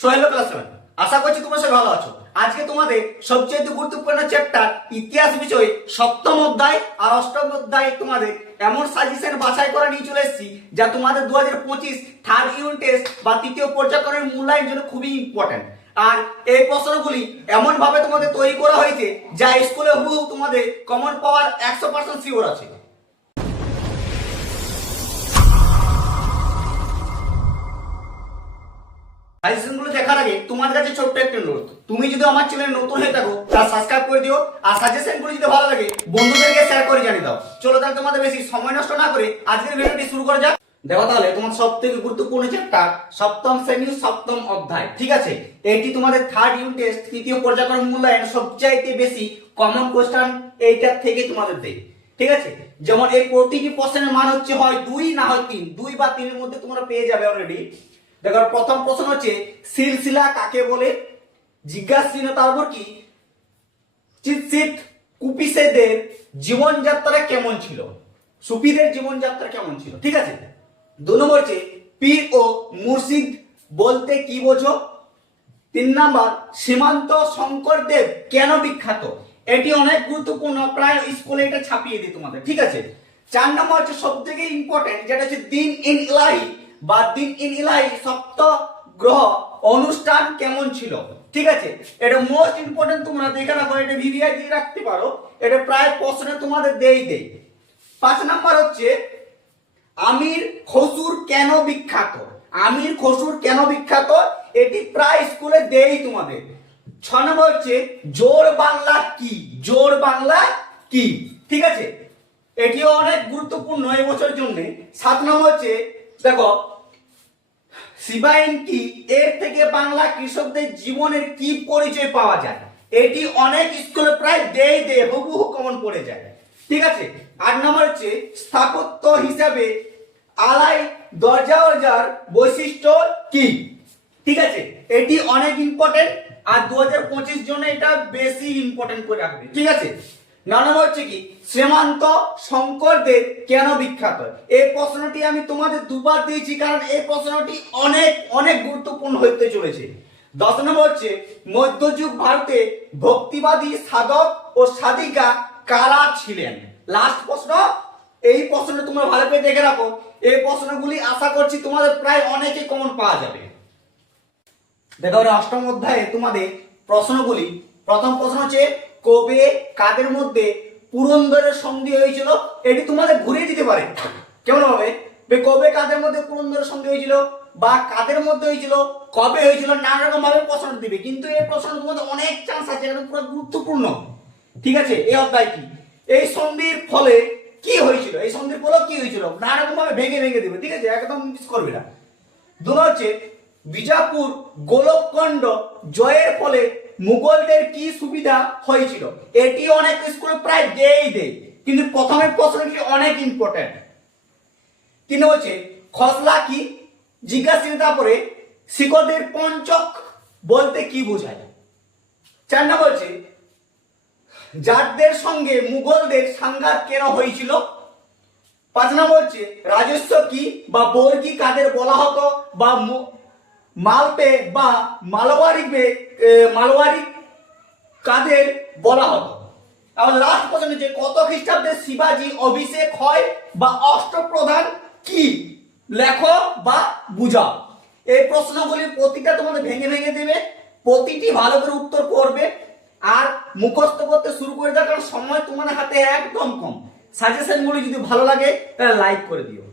Sohel class 7 আশা করছি তোমরা সবাই ভালো আছো। আজকে তোমাদের সবচেয়ে গুরুত্বপূর্ণ চ্যাপ্টার ইতিহাস বিষয়ে সপ্তম অধ্যায় আর অষ্টম অধ্যায় তোমাদের এমন সাজেশন বাছাই করে নিয়ে চলে এসেছি যা তোমাদের 2025 থার্ড ইউনিট টেস্ট বা তৃতীয় পর্যায়ক্রমের মূল্যায়নের জন্য খুবই ইম্পর্টেন্ট। আর এই প্রশ্নগুলি এমন ভাবে তোমাদের তৈরি করা হয়েছে যা স্কুলে হুবহু তোমাদের কমন পাওয়ার 100% শিওর আছে। সাজেশনগুলো দেখার আগে তোমাদের কাছে ছোট্ট একটা অনুরোধ, তুমি যদি আমার চ্যানেলে নতুন হয়ে থাকো তা সাবস্ক্রাইব করে দিও আর সাজেশনগুলো যদি ভালো লাগে বন্ধুদেরকে শেয়ার করে জানিয়ে দাও। চলো তাহলে তোমাদের বেশি সময় নষ্ট না করে আজকের ভিডিওটি শুরু করা যাক। দেখো তাহলে তোমার সবথেকে গুরুত্বপূর্ণ চ্যাপ্টার সপ্তম শ্রেণীর সপ্তম অধ্যায়, ঠিক আছে? এটি তোমাদের থার্ড ইউনিট টেস্ট তৃতীয় পর্যায়ক্রম মূল্যায়ন সবচাইতে বেশি কমন কোশ্চেন এইটার থেকে তোমাদের দেয়, ঠিক আছে? যেমন এই প্রতিটি প্রশ্নের মান হচ্ছে হয় 2 না হয় 3, 2 বা 3 এর মধ্যে তোমরা পেয়ে যাবে অলরেডি। দেখো প্রথম প্রশ্ন হচ্ছে সিলসিলা কাকে বলে? জিজ্ঞাসা চিহ্ন তারপর কি চিৎসিত কুপিসেদের জীবনযাত্রা কেমন ছিল, সুফিদের জীবনযাত্রা কেমন ছিল, ঠিক আছে? 2 নম্বর হচ্ছে পীর ও মুর্শিদ বলতে কি বোঝো? 3 নম্বর সীমান্ত শঙ্করদেব কেন বিখ্যাত? এটি অনেক গুরুত্বপূর্ণ, প্রায় স্কুলে এটা ছাপিয়ে দিই তোমাদের, ঠিক আছে? 4 নম্বর হচ্ছে সবথেকে ইম্পর্টেন্ট, যেটা হচ্ছে দিন ইন ইলাহি বা দিন ইন ইলাহি সপ্ত গ্রহ অনুষ্ঠান কেমন ছিল, ঠিক আছে? এটা মোস্ট ইম্পর্টেন্ট, তোমরা দেখে রাখো, এটা ভিভিআই দিয়ে রাখতে পারো, এটা প্রায় প্রশ্নে তোমাদের দেই। 5 নম্বর হচ্ছে আমির খসুর কেন বিখ্যাত? আমির খসুর কেন বিখ্যাত? এটি প্রায় স্কুলে দেই তোমাদের। 6 নম্বর হচ্ছে জোর বাংলা কি? জোর বাংলা কি, ঠিক আছে? এটিও অনেক গুরুত্বপূর্ণ এই বছরের জন্য। 7 নম্বর হচ্ছে দেখো সিবাইন কি? এর থেকে বাংলা কৃষকদের জীবনের কি পরিচয় পাওয়া যায়? এটি অনেক স্কুলে প্রায় দেই হুবহু কমন পড়ে যায়, ঠিক আছে? 8 নম্বর হচ্ছে স্থাপত্য হিসাবে আলাই দরজার বৈশিষ্ট্য কি, ঠিক আছে? এটি অনেক ইম্পর্টেন্ট আর 2025 জন্য এটা বেশি ইম্পর্টেন্ট করে রাখবে, ঠিক আছে? 9 নম্বর হচ্ছে কি শ্রীমন্ত শঙ্করদেব কেন বিখ্যাত? এই প্রশ্নটি আমি তোমাদের দুবার দিয়েছি কারণ এই প্রশ্নটি অনেক অনেক গুরুত্বপূর্ণ হতে চলেছে। 10 নম্বর হচ্ছে মধ্যযুগ ভারতে ভক্তিবাদী সাধক ও সাধিকা কারা ছিলেন? লাস্ট প্রশ্ন, এই প্রশ্নটা তোমরা ভালো করে দেখে রাখো, এই প্রশ্নগুলি আশা করছি তোমাদের প্রায় অনেকে কমন পাওয়া যাবে। দেখো অষ্টম অধ্যায়ে তোমাদের প্রশ্নগুলি, প্রথম প্রশ্ন হচ্ছে কবে কাদের মধ্যে পুরন্দরের সন্ধি হয়েছিল? এটি তোমাদের ঘুরিয়ে দিতে পারে, কেমন হবে? কবে কাদের মধ্যে পুরন্দরের সন্ধি হয়েছিল বা কাদের মধ্যে হয়েছিল, কবে হয়েছিল, নানা রকম ভাবে প্রশ্ন দিবে, কিন্তু এই প্রশ্ন তোমাদের অনেক চান্স আছে, এটা পুরো গুরুত্বপূর্ণ, ঠিক আছে? এই অধ্যায় কি এই সন্ধির ফলে কি হয়েছিল, এই সন্ধির ফলে কি হয়েছিল, নানা রকম ভাবে ভেঙে দিবে, ঠিক আছে? একদম মিস করবে না। 2 হচ্ছে বিজাপুর গোলকগঞ্জ জয়ের ফলে মুঘলদের কি সুবিধা হয়েছিল? এটি অনেক স্কুলে প্রায় দেই, কিন্তু প্রথমের প্রশ্নটি অনেক ইম্পর্টেন্ট। 3 হচ্ছে খসলা কি? জিজ্ঞাসা তারপরে শিখদের পঞ্চক বলতে কি বোঝায়? 4 নম্বর হচ্ছে জাটদের সঙ্গে মুঘলদের সংঘাত কেন হয়েছিল? 5 নম্বর হচ্ছে রাজস্ব কি বা বর্গী কাদের বলা হতো বা মালপে বা মালওয়ারি কাদের বলা হতো? এবং লাস্ট প্রশ্ন হচ্ছে কত খ্রিস্টাব্দে শিবাজি অভিষেক হয় বা অষ্টপ্রধান কি? লেখো বা বুঝাও। এই প্রশ্নগুলি প্রতিটা তোমাদের ভেঙে দেবে, প্রতিটি ভালো করে উত্তর করবে আর মুখস্থ করতে শুরু করে দাও, কারণ সময় তোমাদের হাতে একদম কম। সাজেশনগুলি যদি ভালো লাগে তাহলে লাইক করে দিও।